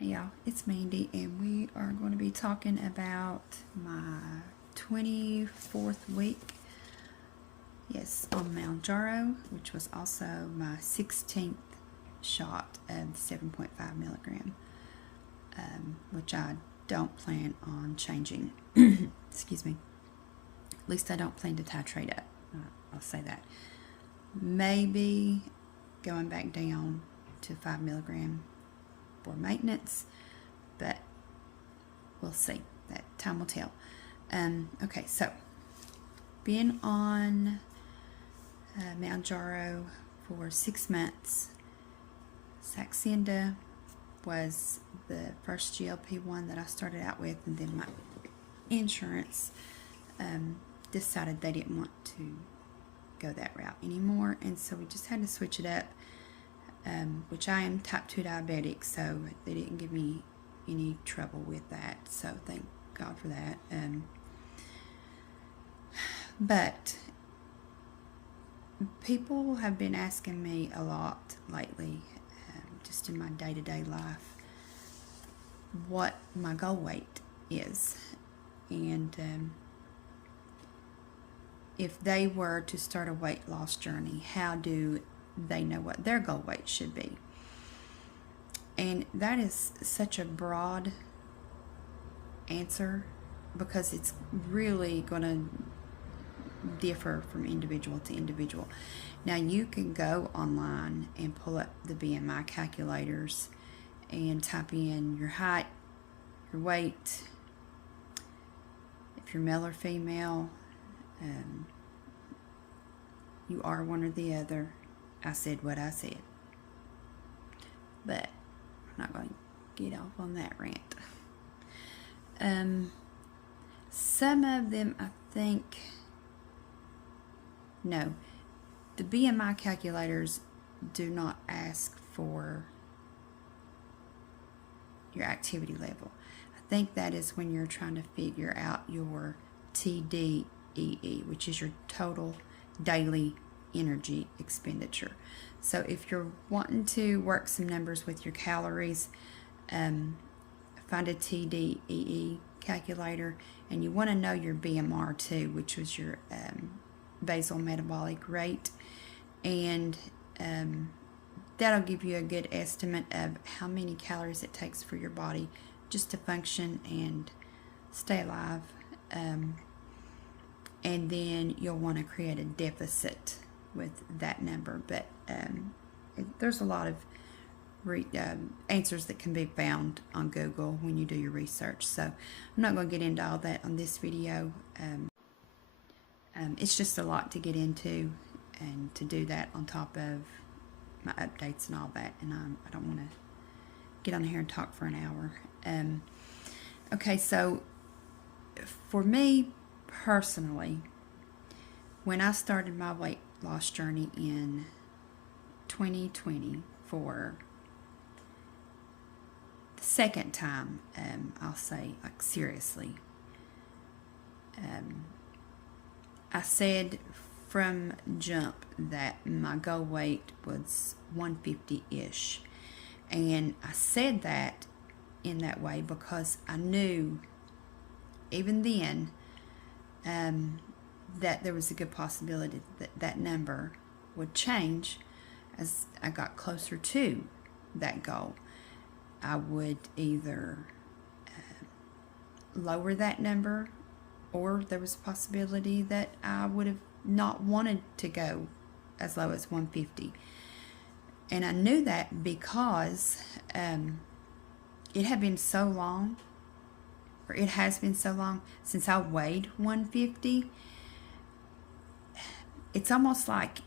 Hey y'all, it's Mandy, and we are going to be talking about my 24th week, yes, on Mounjaro, which was also my 16th shot of 7.5 milligram, which I don't plan on changing. Excuse me. At least I don't plan to titrate up. I'll say that. Maybe going back down to 5 milligram for maintenance, but we'll see. That time will tell. Okay, so being on Mounjaro for 6 months, Saxenda was the first GLP1 that I started out with, and then my insurance decided they didn't want to go that route anymore, and so we just had to switch it up. Which I am type 2 diabetic, so they didn't give me any trouble with that, so thank God for that. But people have been asking me a lot lately, just in my day-to-day life, what my goal weight is, and if they were to start a weight loss journey, how do they know what their goal weight should be? And that is such a broad answer, because it's really going to differ from individual to individual. Now, you can go online and pull up the BMI calculators and type in your height, your weight, if you're male or female, you are one or the other. I said what I said, but I'm not going to get off on that rant. Some of them, I think, no, the BMI calculators do not ask for your activity level. I think that is when you're trying to figure out your TDEE, which is your total daily energy expenditure. So if you're wanting to work some numbers with your calories, find a TDEE calculator, and you want to know your BMR too, which was your basal metabolic rate, and that'll give you a good estimate of how many calories it takes for your body just to function and stay alive. And then you'll want to create a deficit with that number, but there's a lot of answers that can be found on Google when you do your research, so I'm not going to get into all that on this video. It's just a lot to get into, and to do that on top of my updates and all that, and I don't want to get on here and talk for an hour. Okay, so for me personally, when I started my weight loss journey in 2020 for the second time, I'll say, like, seriously, I said from jump that my goal weight was 150-ish, and I said that in that way because I knew even then that there was a good possibility that that number would change as I got closer to that goal. I would either lower that number, or there was a possibility that I would have not wanted to go as low as 150. And I knew that because it had been so long, or it has been so long since I weighed 150. It's almost like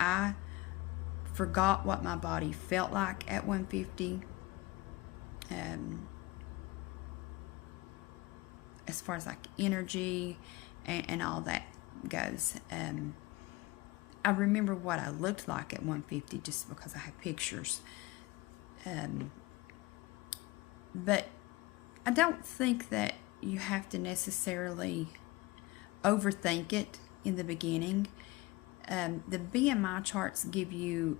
I forgot what my body felt like at 150. As far as like energy and all that goes. I remember what I looked like at 150 just because I have pictures. But I don't think that you have to necessarily overthink it in the beginning. The BMI charts give you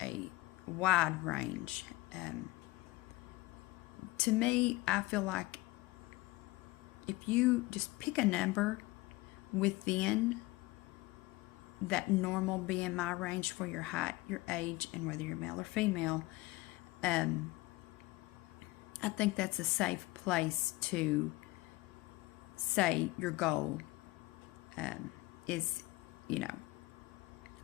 a wide range. To me, I feel like if you just pick a number within that normal BMI range for your height, your age, and whether you're male or female, I think that's a safe place to say your goal is,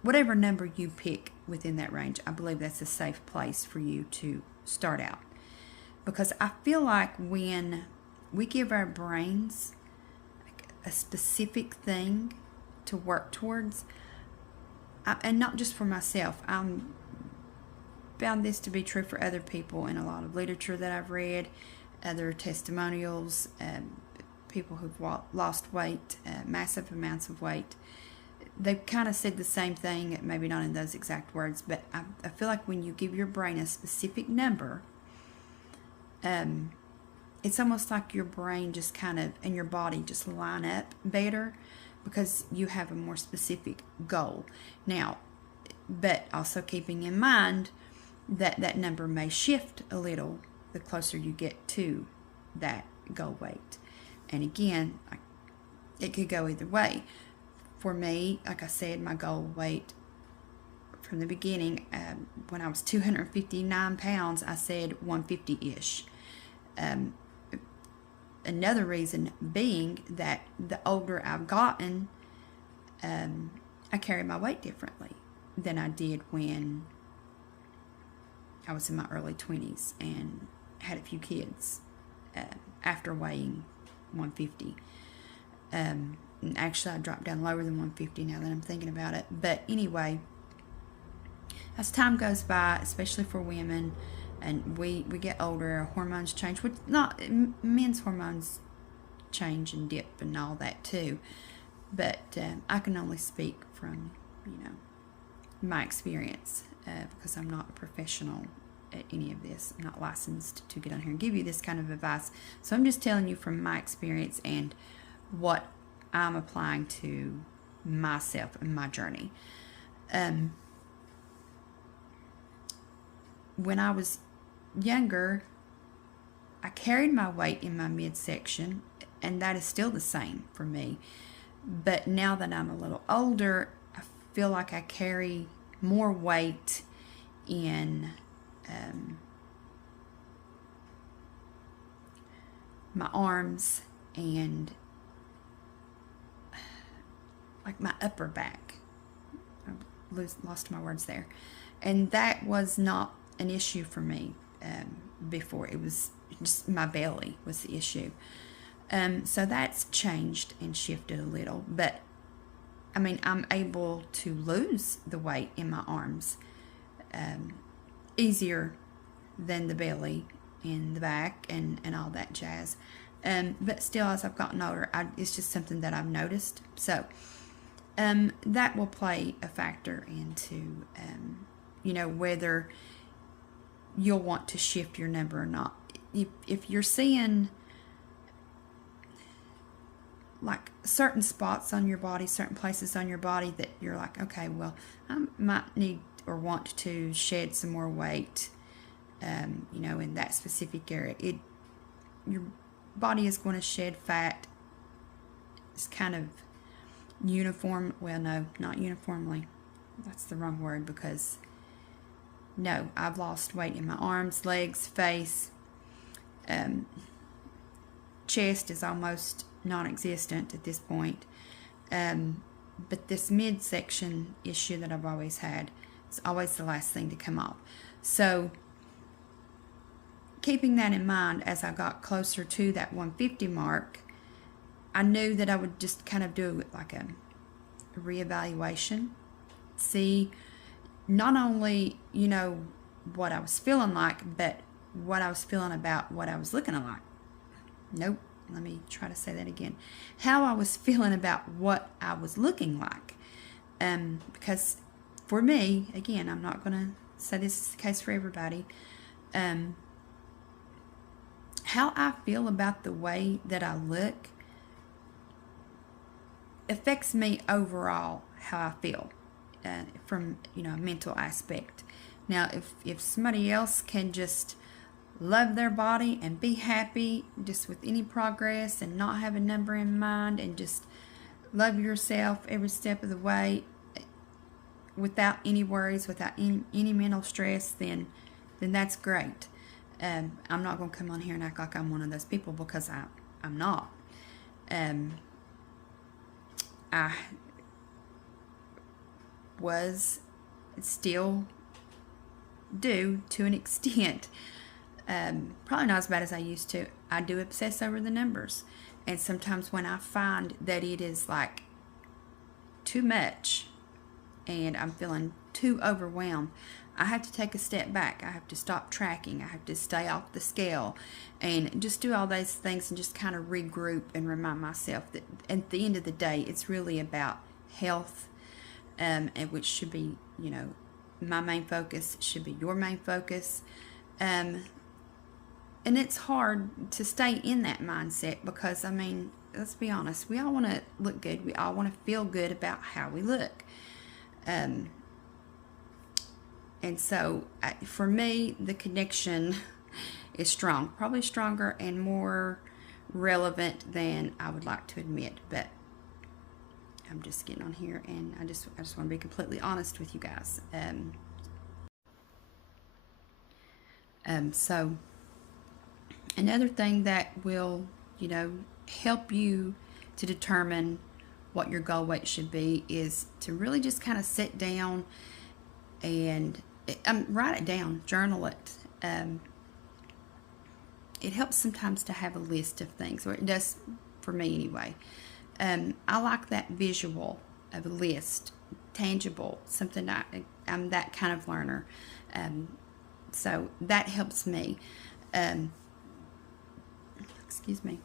whatever number you pick within that range. I believe that's a safe place for you to start out. Because I feel like when we give our brains a specific thing to work towards, and not just for myself, I'm found this to be true for other people in a lot of literature that I've read, other testimonials, people who've lost weight, massive amounts of weight. They've kind of said the same thing, maybe not in those exact words, but I feel like when you give your brain a specific number, it's almost like your brain just kind of, and your body just line up better because you have a more specific goal. Now, but also keeping in mind that that number may shift a little the closer you get to that goal weight. And again, it could go either way. For me, like I said, my goal weight from the beginning, when I was 259 pounds, I said 150-ish. Another reason being that the older I've gotten, I carry my weight differently than I did when I was in my early 20s and had a few kids after weighing 150. Actually, I dropped down lower than 150 now that I'm thinking about it. But anyway, as time goes by, especially for women, and we get older, our hormones change. Which men's hormones change and dip and all that too. But I can only speak from my experience because I'm not a professional at any of this. I'm not licensed to get on here and give you this kind of advice. So I'm just telling you from my experience and what I'm applying to myself and my journey. When I was younger, I carried my weight in my midsection, and that is still the same for me. But now that I'm a little older, I feel like I carry more weight in my arms and like my upper back. I lost my words there. And that was not an issue for me before. It was just my belly was the issue. So that's changed and shifted a little. But, I mean, I'm able to lose the weight in my arms easier than the belly and the back and all that jazz. But still, as I've gotten older, it's just something that I've noticed. So that will play a factor into, whether you'll want to shift your number or not. If you're seeing like certain spots on your body, certain places on your body that you're like, okay, well, I might need or want to shed some more weight, in that specific area. Your body is going to shed fat. It's kind of uniform. Well, no, not uniformly. That's the wrong word because no, I've lost weight in my arms, legs, face. Chest is almost non-existent at this point. But this midsection issue that I've always had, it's always the last thing to come off. So keeping that in mind, as I got closer to that 150 mark, I knew that I would just kind of do like a reevaluation, see not only, what I was feeling like, but what I was feeling about what I was looking like. Nope, let me try to say that again. How I was feeling about what I was looking like. Because for me, again, I'm not going to say this is the case for everybody. How I feel about the way that I look affects me overall how I feel from a mental aspect. Now, if somebody else can just love their body and be happy just with any progress and not have a number in mind and just love yourself every step of the way without any worries, without any mental stress, then that's great. I'm not going to come on here and act like I'm one of those people, because I'm not. I was, still do to an extent. Probably not as bad as I used to. I do obsess over the numbers. And sometimes when I find that it is like too much and I'm feeling too overwhelmed, I have to take a step back. I have to stop tracking. I have to stay off the scale and just do all those things and just kind of regroup and remind myself that at the end of the day, it's really about health, and which should be, my main focus, should be your main focus. And it's hard to stay in that mindset because, let's be honest, we all want to look good. We all want to feel good about how we look. And so, for me, the connection is strong. Probably stronger and more relevant than I would like to admit. But I'm just getting on here, and I just want to be completely honest with you guys. So another thing that will, help you to determine what your goal weight should be is to really just kind of sit down and write it down, journal it. It helps sometimes to have a list of things, or it does for me anyway. I like that visual of a list, tangible, something I'm that kind of learner. So that helps me. Excuse me.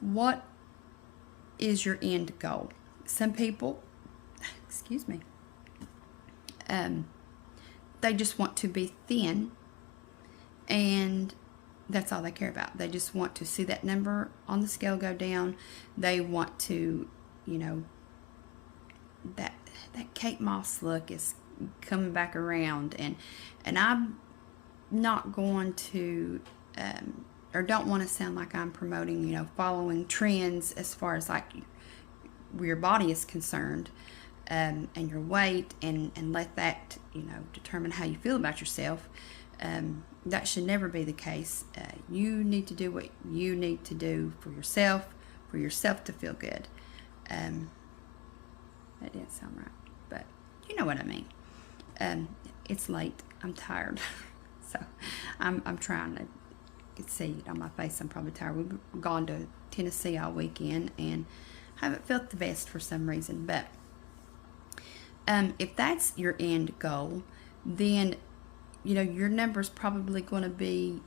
What is your end goal? Some people, they just want to be thin, and that's all they care about. They just want to see that number on the scale go down. They want to, that Kate Moss look is coming back around, and I'm not going to, or don't want to sound like I'm promoting, following trends as far as like where your body is concerned, and your weight, and let that, determine how you feel about yourself. That should never be the case. You need to do what you need to do for yourself to feel good. That didn't sound right, but you know what I mean. It's late. I'm tired. So I'm trying to, you can see it on my face, I'm probably tired. We've gone to Tennessee all weekend and haven't felt the best for some reason. But if that's your end goal, then your number's probably going to be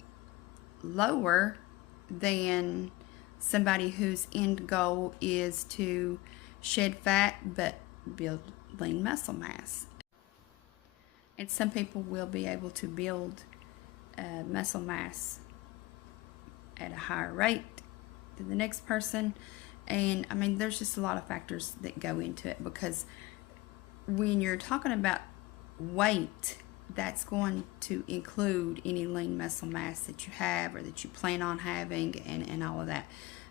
lower than somebody whose end goal is to shed fat but build lean muscle mass. And some people will be able to build muscle mass at a higher rate than the next person. And there's just a lot of factors that go into it, because when you're talking about weight, that's going to include any lean muscle mass that you have or that you plan on having, and all of that,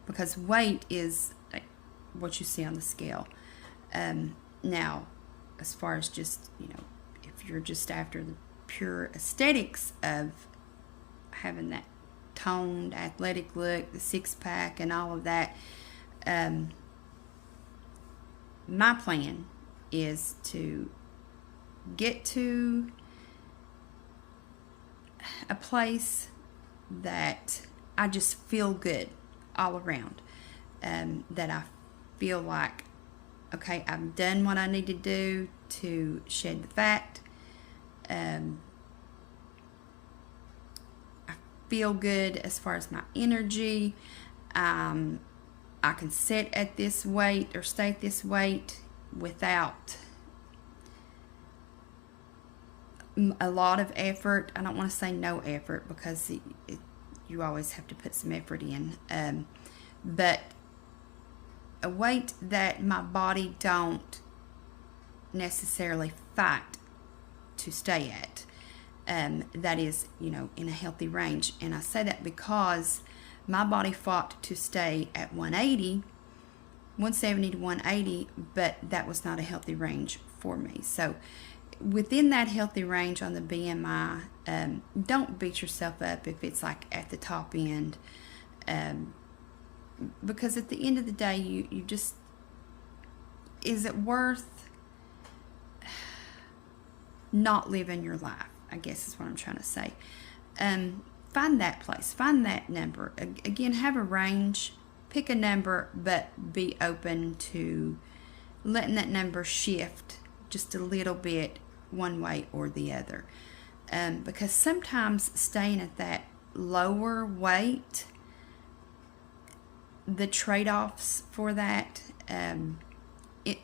because weight is what you see on the scale. Now, as far as just, if you're just after the pure aesthetics of having that toned, athletic look, the six-pack and all of that, my plan is to get to a place that I just feel good all around, that I feel like, okay, I've done what I need to do to shed the fat. I feel good as far as my energy. I can sit at this weight or stay at this weight without a lot of effort. I don't want to say no effort, because you always have to put some effort in. But a weight that my body don't necessarily fight to stay at. that is, in a healthy range. And I say that because my body fought to stay at 170 to 180, but that was not a healthy range for me. So within that healthy range on the BMI, don't beat yourself up if it's like at the top end, because at the end of the day, you just, is it worth not living your life, I guess is what I'm trying to say. Find that place, find that number. Again, have a range, pick a number, but be open to letting that number shift just a little bit one way or the other. Because sometimes staying at that lower weight, the trade-offs for that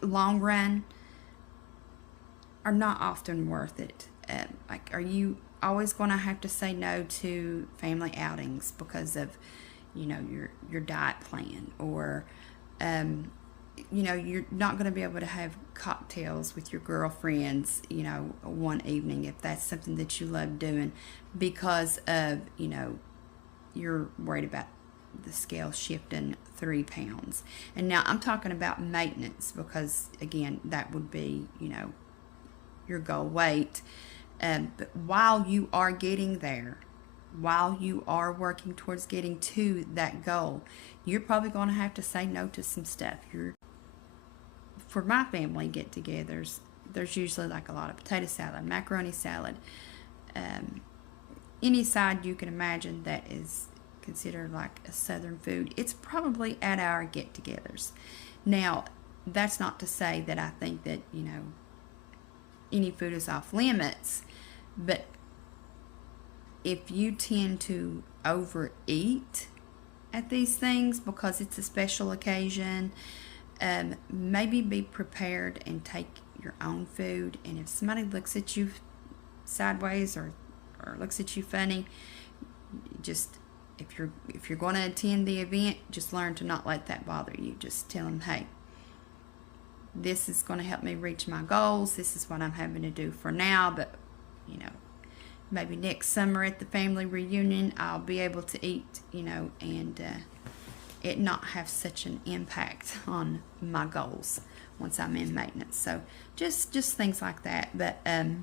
long run are not often worth it. Like, are you always going to have to say no to family outings because of, your diet plan, or you're not going to be able to have cocktails with your girlfriends, one evening if that's something that you love doing, because of, you're worried about the scale shifting 3 pounds. And now I'm talking about maintenance, because again, that would be, your goal weight. But while you are getting there, while you are working towards getting to that goal, you're probably going to have to say no to some stuff. For my family get-togethers, there's usually like a lot of potato salad, macaroni salad, any side you can imagine that is considered like a southern food. It's probably at our get-togethers. Now, that's not to say that I think that, any food is off limits, but if you tend to overeat at these things because it's a special occasion, maybe be prepared and take your own food. And if somebody looks at you sideways or looks at you funny, just, if you're going to attend the event, just learn to not let that bother you. Just tell them, hey, this is going to help me reach my goals. This is what I'm having to do for now, but maybe next summer at the family reunion, I'll be able to eat, and it not have such an impact on my goals once I'm in maintenance. So just things like that. But let me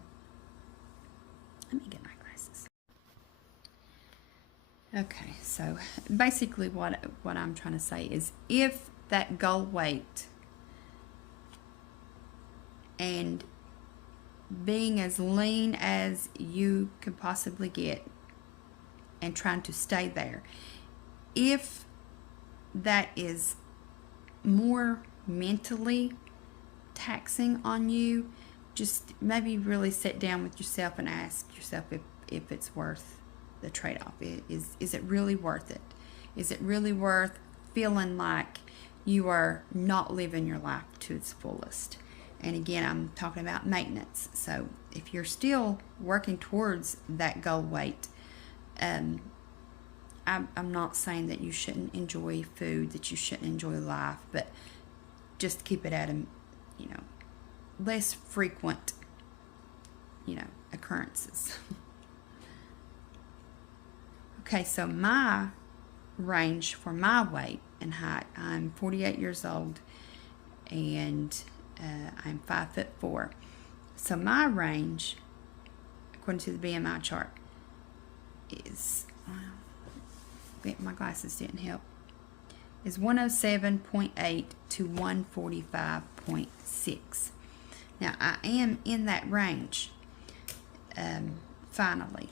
get my glasses. Okay, so basically what I'm trying to say is, if that goal weight and being as lean as you can possibly get and trying to stay there, if that is more mentally taxing on you, just maybe really sit down with yourself and ask yourself if it's worth the trade-off. Is it really worth it? Is it really worth feeling like you are not living your life to its fullest? And again, I'm talking about maintenance. So if you're still working towards that goal weight, I'm not saying that you shouldn't enjoy food, that you shouldn't enjoy life, but just keep it at a, less frequent, occurrences. Okay, so my range for my weight and height, I'm 48 years old, and I'm 5'4". So my range, according to the BMI chart, is, my glasses didn't help, is 107.8 to 145.6. Now I am in that range, finally.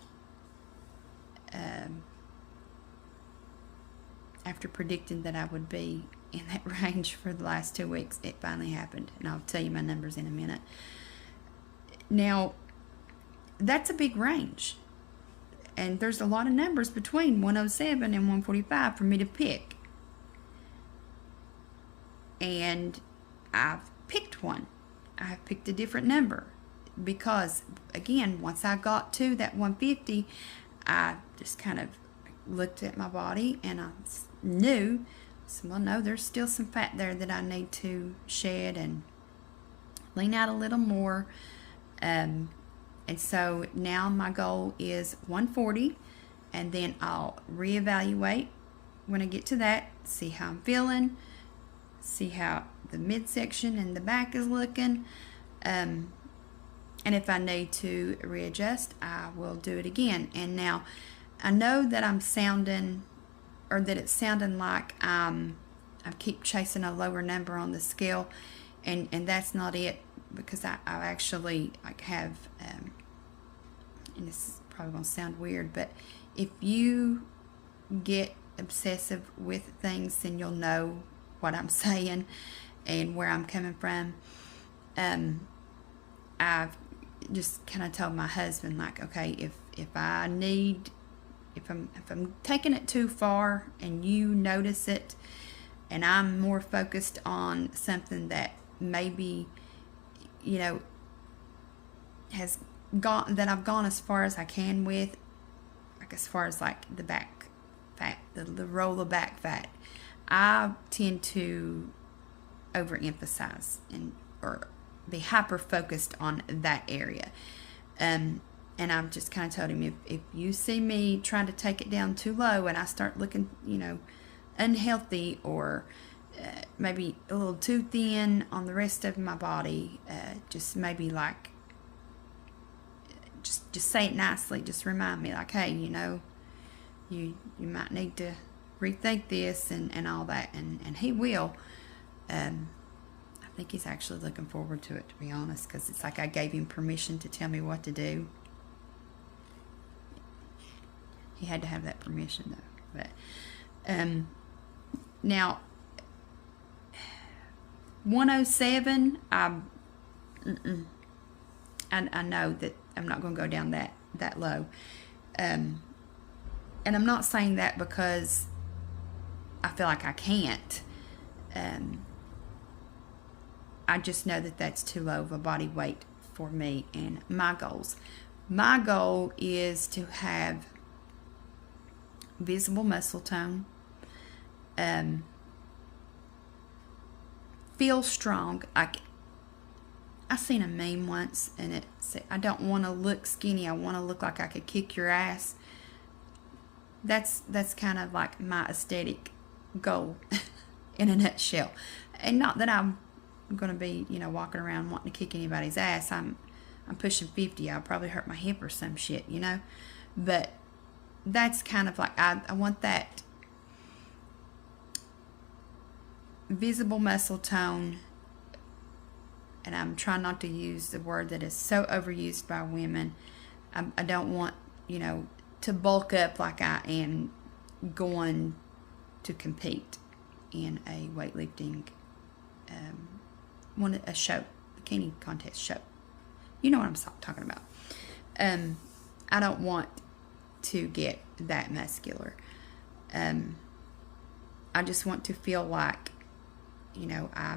After predicting that I would be in that range for the last 2 weeks, it finally happened, and I'll tell you my numbers in a minute. Now, that's a big range, and there's a lot of numbers between 107 and 145 for me to pick, and I've picked one. I have picked a different number because, again, once I got to that 150, I just kind of looked at my body and I knew, well, no, there's still some fat there that I need to shed and lean out a little more. And so now my goal is 140, and then I'll reevaluate when I get to that, see how I'm feeling, see how the midsection and the back is looking. And if I need to readjust, I will do it again. And now I know that I'm sounding, or that it's sounding like I keep chasing a lower number on the scale, and that's not it, because I actually have, and this is probably going to sound weird, but if you get obsessive with things, then you'll know what I'm saying and where I'm coming from. I've just kind of told my husband, like, okay, if I'm taking it too far and you notice it, and I'm more focused on something that maybe, you know, that I've gone as far as I can with, like as far as like the back fat, the roll of back fat, I tend to overemphasize or be hyper focused on that area. And I've just kind of told him, if you see me trying to take it down too low and I start looking, you know, unhealthy, or maybe a little too thin on the rest of my body, just maybe like, just say it nicely, just remind me, like, hey, you know, you might need to rethink this and all that, and he will. I think he's actually looking forward to it, to be honest, because it's like I gave him permission to tell me what to do. He had to have that permission though. But now 107, I know that I'm not going to go down that low, and I'm not saying that because I feel like I can't. I just know that that's too low of a body weight for me and my goals. My goal is to have visible muscle tone, feel strong. I seen a meme once, and it said, I don't want to look skinny, I want to look like I could kick your ass. That's kind of like my aesthetic goal in a nutshell. And not that I'm going to be, you know, walking around wanting to kick anybody's ass. I'm pushing 50. I'll probably hurt my hip or some shit, you know. But that's kind of like, I want that visible muscle tone. And I'm trying not to use the word that is so overused by women. I don't want, you know, to bulk up like I am going to compete in a weightlifting a show, bikini contest show. You know what I'm talking about. I don't want to get that muscular. I just want to feel like, you know, I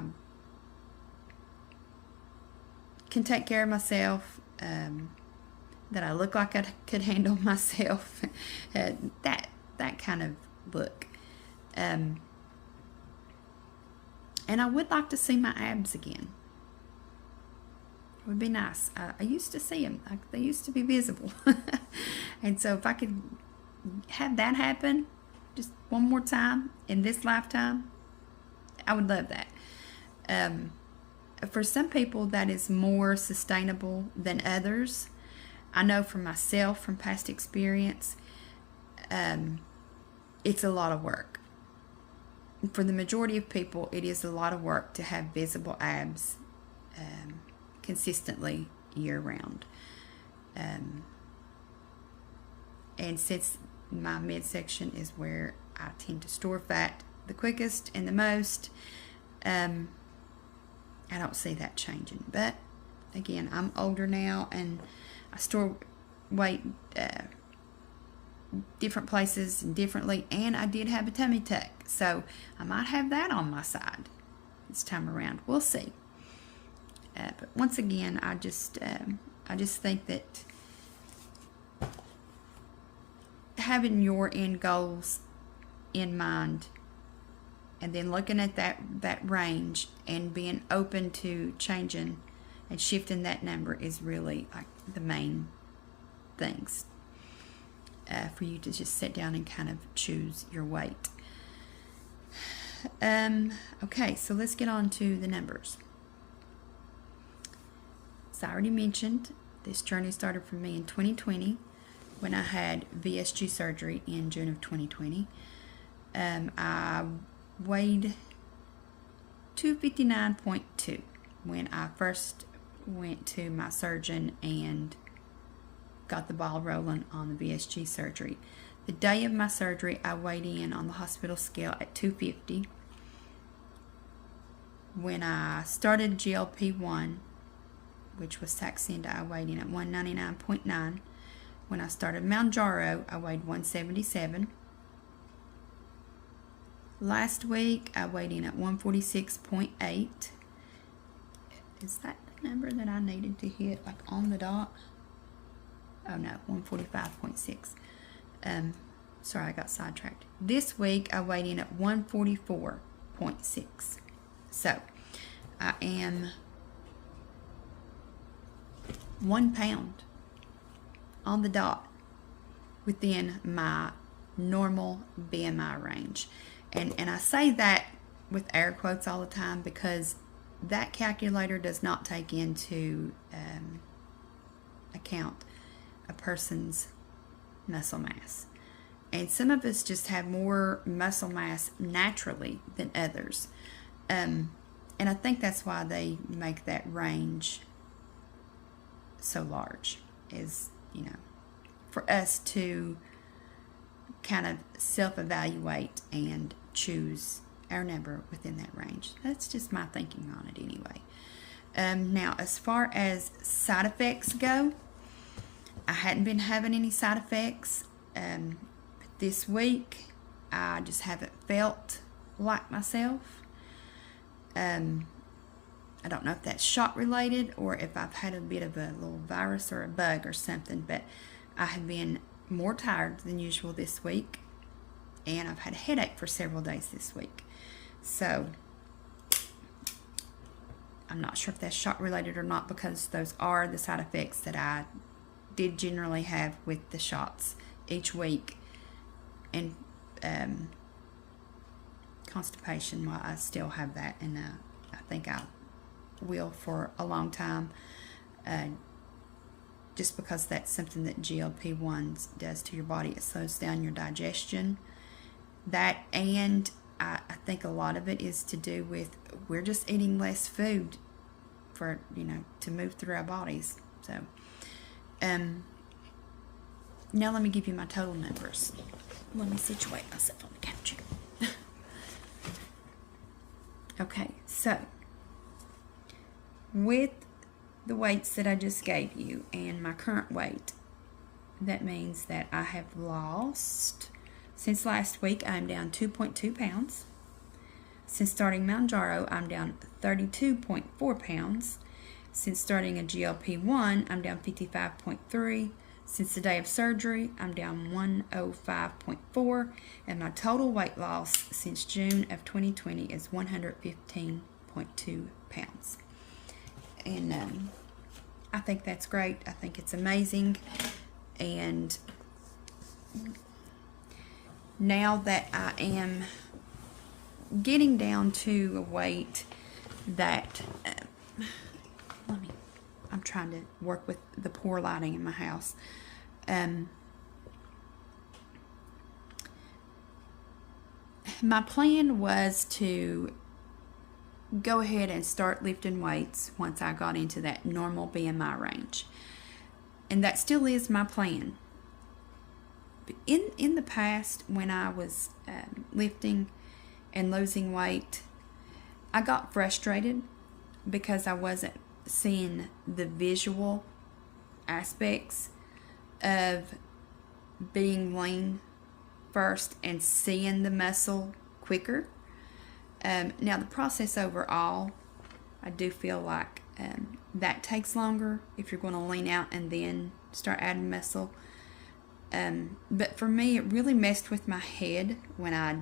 can take care of myself, that I look like I could handle myself, that kind of look. And I would like to see my abs again. It would be nice. I used to see them. Like, they used to be visible. And so if I could have that happen just one more time in this lifetime, I would love that. For some people, that is more sustainable than others. I know for myself, from past experience, it's a lot of work. For the majority of people, it is a lot of work to have visible abs consistently year-round. And since my midsection is where I tend to store fat the quickest and the most, I don't see that changing. But again, I'm older now, and I store weight different places and differently, and I did have a tummy tuck, so I might have that on my side this time around. We'll see. But once again, I just think that having your end goals in mind, and then looking at that range and being open to changing And shifting that number is really like the main things for you to just sit down and kind of choose your weight. Okay, so let's get on to the numbers. As I already mentioned, this journey started for me in 2020 when I had VSG surgery in June of 2020. I weighed 259.2 when I first went to my surgeon and got the ball rolling on the VSG surgery. The day of my surgery, I weighed in on the hospital scale at 250. When I started GLP1, which was Saxenda, I weighed in at 199.9. When I started Mounjaro, I weighed 177. Last week, I weighed in at 146.8. Is that the number that I needed to hit, like on the dot? Oh no, 145.6. Sorry, I got sidetracked. This week, I weighed in at 144.6. So, I am 1 pound on the dot within my normal BMI range. And I say that with air quotes all the time because that calculator does not take into account a person's muscle mass. And some of us just have more muscle mass naturally than others. And I think that's why they make that range so large, is, you know, for us to kind of self-evaluate and choose our number within that range. That's just my thinking on it anyway. Now, as far as side effects go, I hadn't been having any side effects. But this week, I just haven't felt like myself. I don't know if that's shot related or if I've had a bit of a little virus or a bug or something, but I have been more tired than usual this week, and I've had a headache for several days this week. So I'm not sure if that's shot related or not, because those are the side effects that I did generally have with the shots each week. And constipation, well, I still have that, and I think I will for a long time, just because that's something that GLP1 does to your body. It slows down your digestion. That, and I think a lot of it is to do with we're just eating less food for, you know, to move through our bodies. So now let me give you my total numbers. Let me situate myself on the couch here. Okay, so with the weights that I just gave you and my current weight, that means that I have lost, since last week, I'm down 2.2 pounds. Since starting Mounjaro, I'm down 32.4 pounds. Since starting a GLP1, I'm down 55.3. Since the day of surgery, I'm down 105.4. And my total weight loss since June of 2020 is 115.2 pounds. And I think that's great. I think it's amazing. And now that I am getting down to a weight that, I'm trying to work with the poor lighting in my house. My plan was to go ahead and start lifting weights once I got into that normal BMI range. And that still is my plan. But in the past, when I was lifting and losing weight, I got frustrated because I wasn't seeing the visual aspects of being lean first and seeing the muscle quicker. Now the process overall, I do feel like that takes longer if you're going to lean out and then start adding muscle. But for me, it really messed with my head when I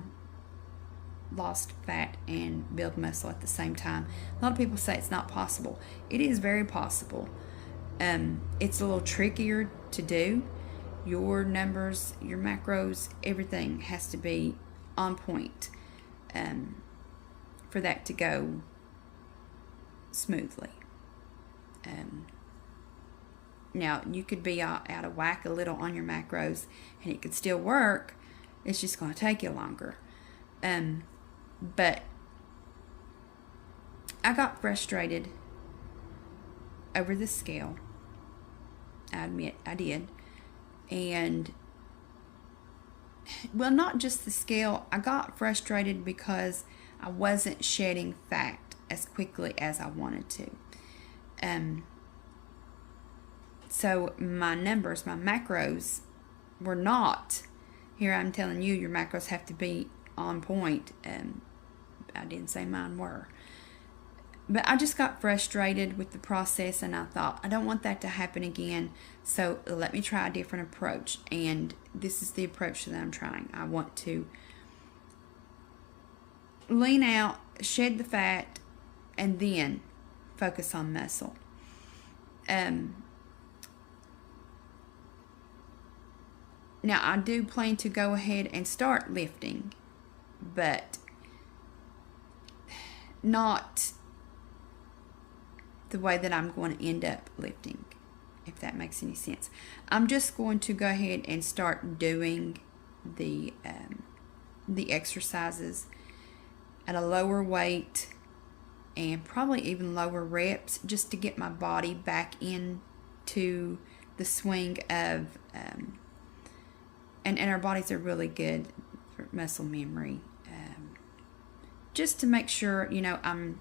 lost fat and build muscle at the same time. A lot of people say it's not possible. It is very possible. It's a little trickier to do. Your numbers, your macros, everything has to be on point for that to go smoothly. Now, you could be out of whack a little on your macros and it could still work. It's just going to take you longer. But I got frustrated over the scale. I admit I did. And, well, not just the scale. I got frustrated because I wasn't shedding fat as quickly as I wanted to. So my numbers, my macros were not. Here I'm telling you, your macros have to be on point. I didn't say mine were. But I just got frustrated with the process, and I thought, I don't want that to happen again, so let me try a different approach. And this is the approach that I'm trying. I want to lean out, shed the fat, and then focus on muscle. Now, I do plan to go ahead and start lifting, but not the way that I'm going to end up lifting, if that makes any sense. I'm just going to go ahead and start doing the exercises at a lower weight and probably even lower reps, just to get my body back into the swing of and our bodies are really good for muscle memory, just to make sure, you know, I'm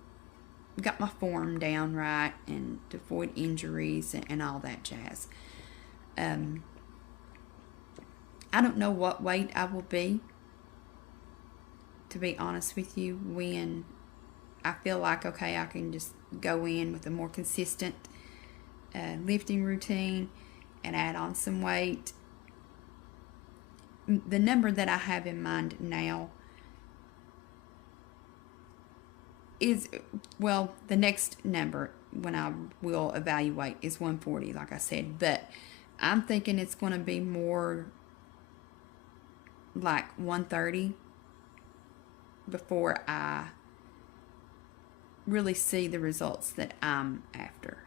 got my form down right and to avoid injuries and all that jazz. I don't know what weight I will be, to be honest with you, when I feel like, okay, I can just go in with a more consistent lifting routine and add on some weight. The number that I have in mind now is, well, the next number when I will evaluate is 140, like I said, but I'm thinking it's going to be more like 130 before I really see the results that I'm after.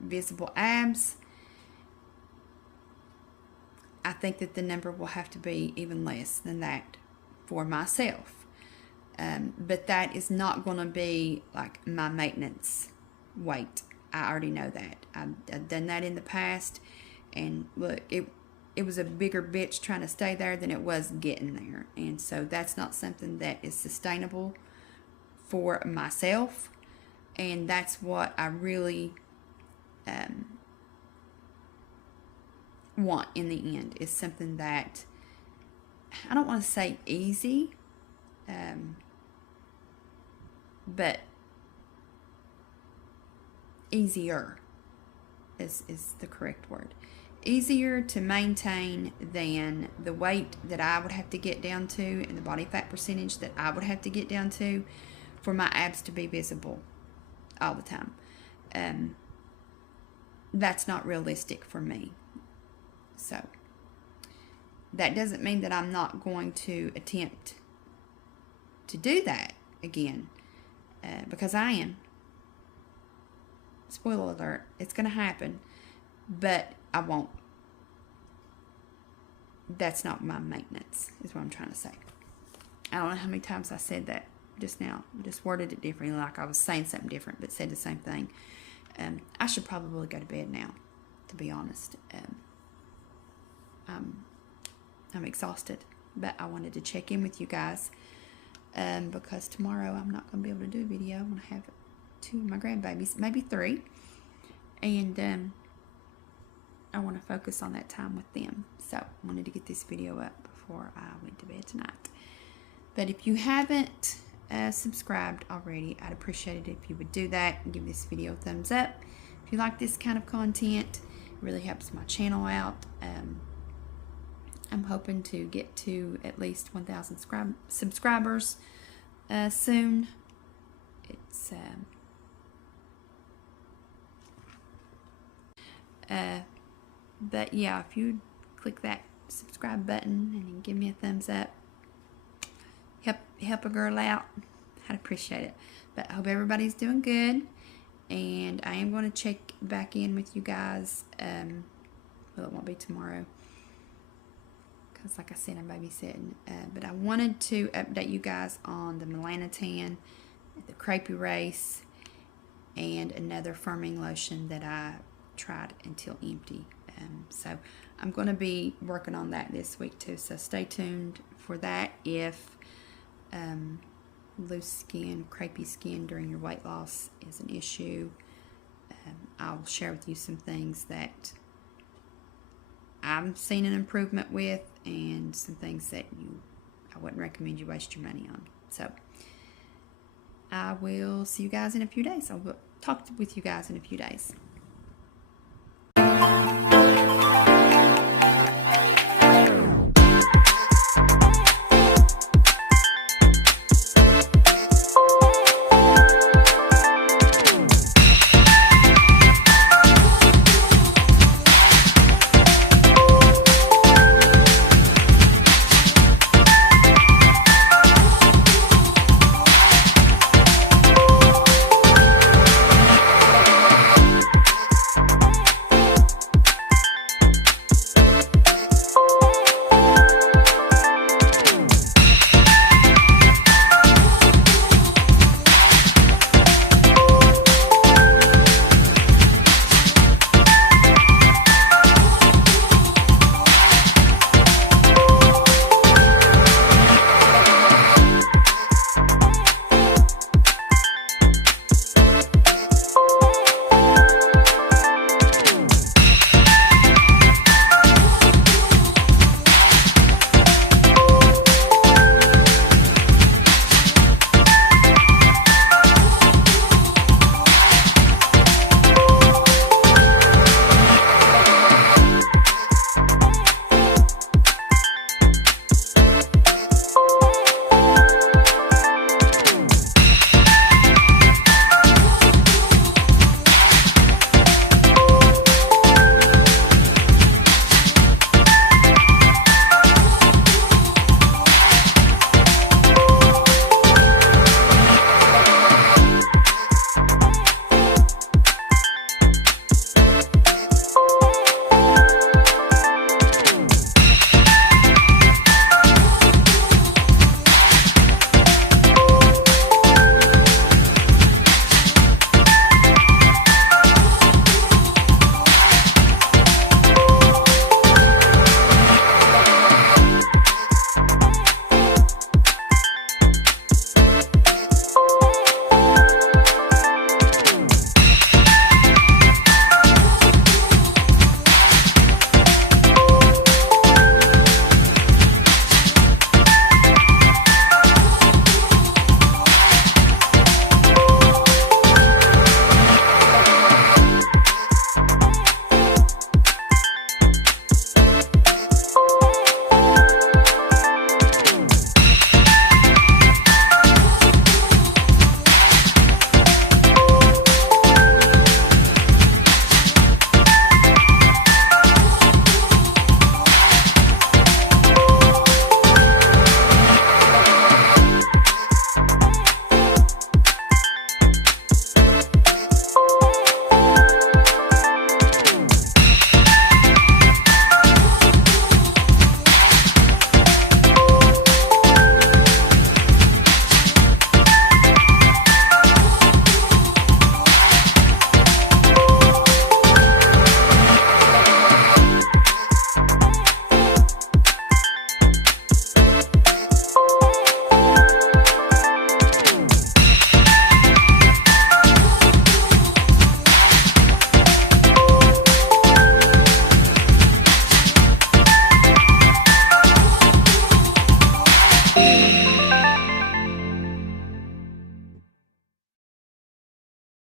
Visible abs, I think that the number will have to be even less than that for myself. But that is not going to be like my maintenance weight. I already know that. I've done that in the past, and look, it was a bigger bitch trying to stay there than it was getting there. And so that's not something that is sustainable for myself. And that's what I really want in the end, is something that, I don't want to say easy, but easier is the correct word. Easier to maintain than the weight that I would have to get down to and the body fat percentage that I would have to get down to for my abs to be visible all the time. That's not realistic for me. So that doesn't mean that I'm not going to attempt to do that again, because I am. Spoiler alert, it's going to happen, but I won't. That's not my maintenance, is what I'm trying to say. I don't know how many times I said that just now. I just worded it differently, like I was saying something different, but said the same thing. I should probably go to bed now, to be honest. I'm exhausted, but I wanted to check in with you guys, because tomorrow I'm not going to be able to do a video. I'm going to have 2 of my grandbabies, maybe 3, and I want to focus on that time with them. So I wanted to get this video up before I went to bed tonight. But if you haven't subscribed already, I'd appreciate it if you would do that and give this video a thumbs up. If you like this kind of content, it really helps my channel out. I'm hoping to get to at least 1,000 subscribers soon. It's but yeah, if you click that subscribe button and give me a thumbs up, help a girl out, I'd appreciate it. But I hope everybody's doing good, and I am going to check back in with you guys. Well, it won't be tomorrow because, like I said, I'm babysitting. But I wanted to update you guys on the melanotan, the crepey race, and another firming lotion that I tried until empty. So I'm going to be working on that this week too, so stay tuned for that. If loose skin, crepey skin during your weight loss is an issue, I'll share with you some things that I've seen an improvement with, and some things that I wouldn't recommend you waste your money on. So I will see you guys in a few days. I'll talk with you guys in a few days.